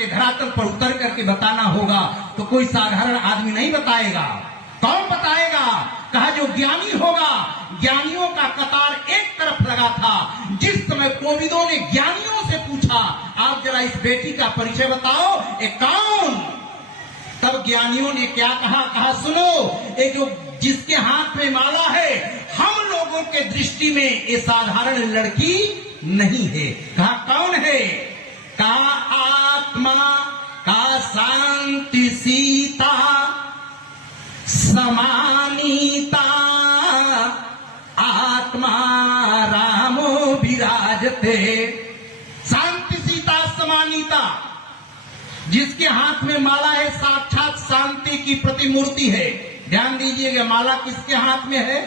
के धरातल पर उतर करके बताना होगा तो कोई साधारण आदमी नहीं बताएगा। कौन बताएगा? कहा जो ज्ञानी होगा। ज्ञानियों का कतार एक तरफ लगा था। जिस समय कोविदों ने ज्ञानियों से पूछा आप जरा इस बेटी का परिचय बताओ, ये कौन? तब ज्ञानियों ने क्या कहा? कहा सुनो, ये जो जिसके हाथ में माला है, हम लोगों के दृष्टि में ये साधारण लड़की नहीं है। कहा कौन है? कहा आत्मा का शांति सीता समानीता, आत्मा रामो विराजते। शांति सीता समानीता, जिसके हाथ में माला है साक्षात शांति की प्रतिमूर्ति है। ध्यान दीजिएगा, माला किसके हाथ में है?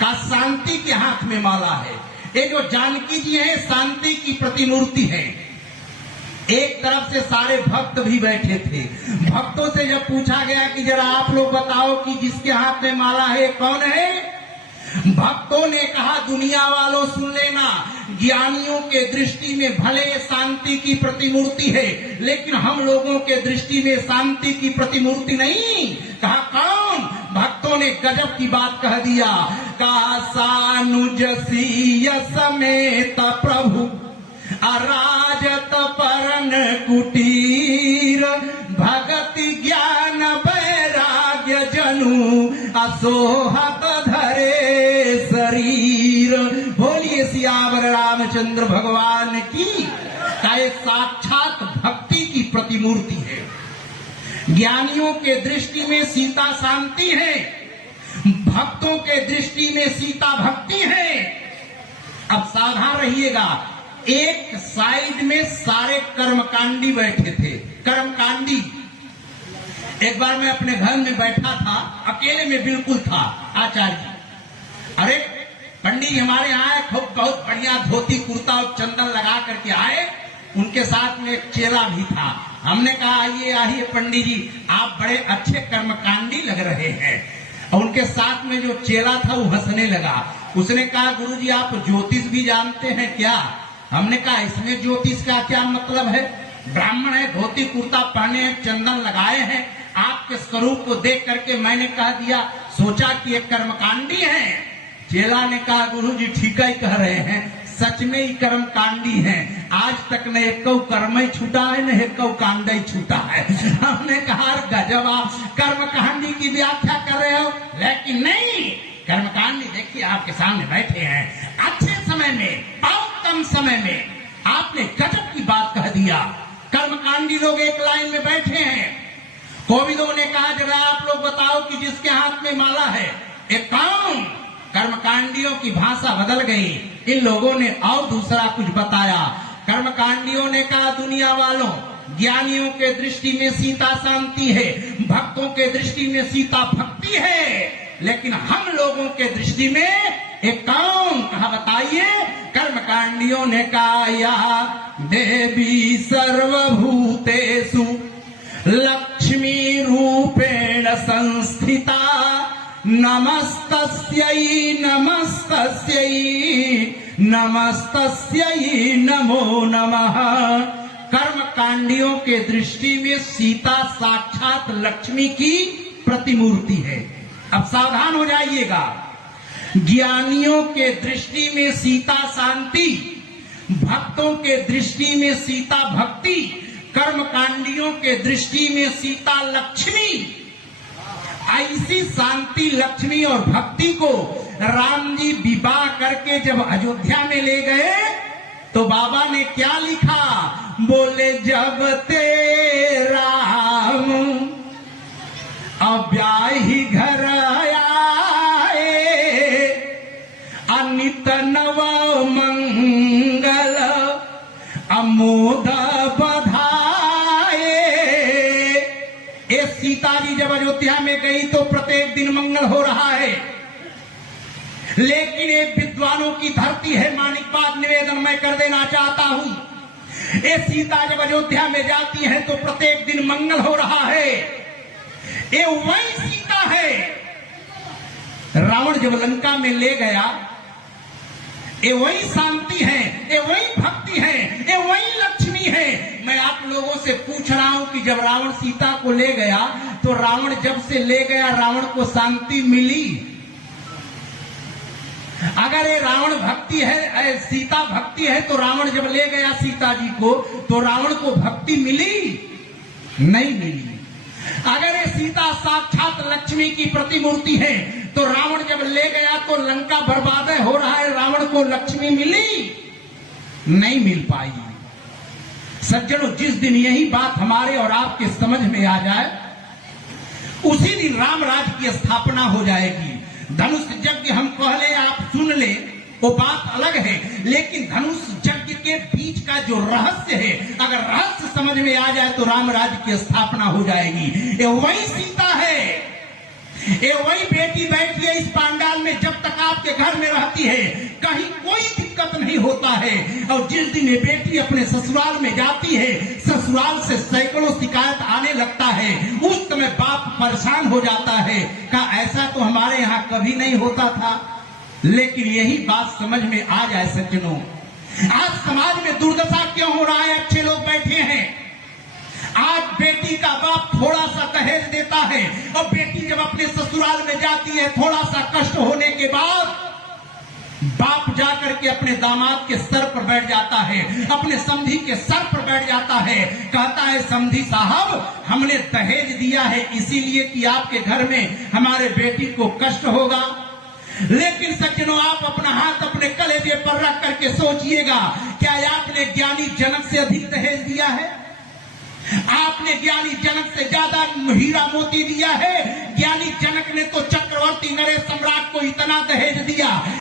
का शांति के हाथ में माला है। ये जो जानकी जी है शांति की प्रतिमूर्ति है। एक तरफ से सारे भक्त भी बैठे थे। भक्तों से जब पूछा गया कि जरा आप लोग बताओ कि जिसके हाथ में माला है कौन है? भक्तों ने कहा दुनिया वालों सुन लेना, ज्ञानियों के दृष्टि में भले शांति की प्रतिमूर्ति है, लेकिन हम लोगों के दृष्टि में शांति की प्रतिमूर्ति नहीं। कहा कौन? भक्तों ने गजब की बात कह दिया। कहा सानुजसीय समेत प्रभु अराजत परन कुटीर, भगति ज्ञान वैराग्य जनु असोहत धरे शरीर। बोलिए सियावर रामचंद्र भगवान की। ये साक्षात भक्ति की प्रतिमूर्ति है। ज्ञानियों के दृष्टि में सीता शांति है, भक्तों के दृष्टि में सीता भक्ति है। अब सावधान रहिएगा, एक साइड में सारे कर्मकांडी बैठे थे। कर्मकांडी। एक बार मैं अपने घर में बैठा था, अकेले में बिल्कुल था। आचार्य जी, अरे पंडित जी हमारे यहाँ आए, खूब बहुत बढ़िया धोती कुर्ता और चंदन लगा करके आए। उनके साथ में एक चेला भी था। हमने कहा आइए आइए पंडित जी, आप बड़े अच्छे कर्मकांडी लग रहे हैं। और उनके साथ में जो चेला था वो हंसने लगा। उसने कहा गुरुजी आप ज्योतिष भी जानते हैं क्या? हमने कहा इसमें ज्योतिष का क्या मतलब है? ब्राह्मण है, धोती कुर्ता पहने हैं, चंदन लगाए हैं, आपके स्वरूप को देख करके मैंने कह दिया, सोचा कि एक कर्मकांडी है। चेला ने कहा गुरुजी ठीक ही कह रहे हैं, सच में ही कर्मकांडी हैं। आज तक न एक कर्म ही छूटा है, न एक कांड ही छूटा है। हमने कहा गजब, कर्मकांडी की व्याख्या कर रहे हो, लेकिन नहीं, कर्मकांडी देखिए आपके सामने बैठे हैं। अच्छे समय में, बहुत कम समय में आपने गजब की बात कह दिया। कर्मकांडी लोग एक लाइन में बैठे हैं। कोविदों ने कहा जरा आप लोग बताओ कि जिसके हाथ में माला है एक कौन? कर्मकांडियों की भाषा बदल गई। इन लोगों ने और दूसरा कुछ बताया। कर्मकांडियों ने कहा दुनिया वालों, ज्ञानियों के दृष्टि में सीता शांति है, भक्तों के दृष्टि में सीता भक्ति है, लेकिन हम लोगों के दृष्टि में एक कौन? कहा बताइए। कर्मकांडियों ने कहा या देवी सर्वभूतेषु लक्ष्मी रूपेण संस्थिता, नमस्तस्यै नमस्तस्यै नमस्तस्यै नमो नमः। कर्मकांडियों के दृष्टि में सीता साक्षात लक्ष्मी की प्रतिमूर्ति है। अब सावधान हो जाइएगा, ज्ञानियों के दृष्टि में सीता शांति, भक्तों के दृष्टि में सीता भक्ति, कर्मकांडियों के दृष्टि में सीता लक्ष्मी। ऐसी शांति, लक्ष्मी और भक्ति को राम जी विवाह करके जब अयोध्या में ले गए तो बाबा ने क्या लिखा? बोले जब ते राम अब्याही घर आए, अनित नव मंगल अमोद बधाए। सीता जी जब अयोध्या में गई तो प्रत्येक दिन मंगल हो रहा है, लेकिन एक विद्वानों की धरती है। मानिक बात निवेदन मैं कर देना चाहता हूं, ये सीता जब अयोध्या में जाती है तो प्रत्येक दिन मंगल हो रहा है। ये वही सीता है रावण जब लंका में ले गया, ये वही शांति है, ये वही भक्ति है, ये वही लक्ष्मी नहीं है। मैं आप लोगों से पूछ रहा हूं कि जब रावण सीता को ले गया तो रावण जब से ले गया रावण को शांति मिली? अगर ये रावण भक्ति है, सीता भक्ति है, तो रावण जब ले गया सीता जी को तो रावण को भक्ति मिली? नहीं मिली। अगर ये सीता साक्षात लक्ष्मी की प्रतिमूर्ति है तो रावण जब ले गया तो लंका बर्बाद हो रहा है, रावण को लक्ष्मी मिली? नहीं मिल पाई। सज्जनों, जिस दिन यही बात हमारे और आपके समझ में आ जाए उसी दिन राम राज्य की स्थापना हो जाएगी। धनुष यज्ञ हम पहले आप सुन ले, वो बात अलग है, लेकिन धनुष यज्ञ के बीच का जो रहस्य है, अगर रहस्य समझ में आ जाए तो राम राज्य की स्थापना हो जाएगी। ये वही सीता है, ये वही बेटी बैठी है इस पांडाल में, जब तक आपके घर में रहती है कहीं कोई दिक्कत नहीं होता है। और जिस दिन ये बेटी अपने ससुराल में जाती है, ससुराल से सैकड़ों शिकायत आने लगता है, उस समय बाप परेशान हो जाता है, कहा ऐसा तो हमारे यहाँ कभी नहीं होता था। लेकिन यही बात समझ में आ जाए सज्जनों, आज समाज में दुर्दशा क्यों हो रहा है? अच्छे लोग बैठे हैं, आज बेटी का बाप थोड़ा सा दहेज देता है और बेटी जब अपने ससुराल में जाती है थोड़ा सा कष्ट होने के बाद बाप जाकर के अपने दामाद के सर पर बैठ जाता है, अपने समधी के सर पर बैठ जाता है, कहता है समधी साहब हमने दहेज दिया है इसीलिए कि आपके घर में हमारे बेटी को कष्ट होगा। लेकिन सज्जनों, आप अपना हाथ अपने कलेजे पर रख करके सोचिएगा, क्या आपने ज्ञानी जनक से अधिक दहेज दिया है? आपने ज्ञानी जनक से ज्यादा हीरा मोती दिया है? ज्ञानी जनक ने तो चक्रवर्ती नरेश सम्राट को इतना दहेज दिया।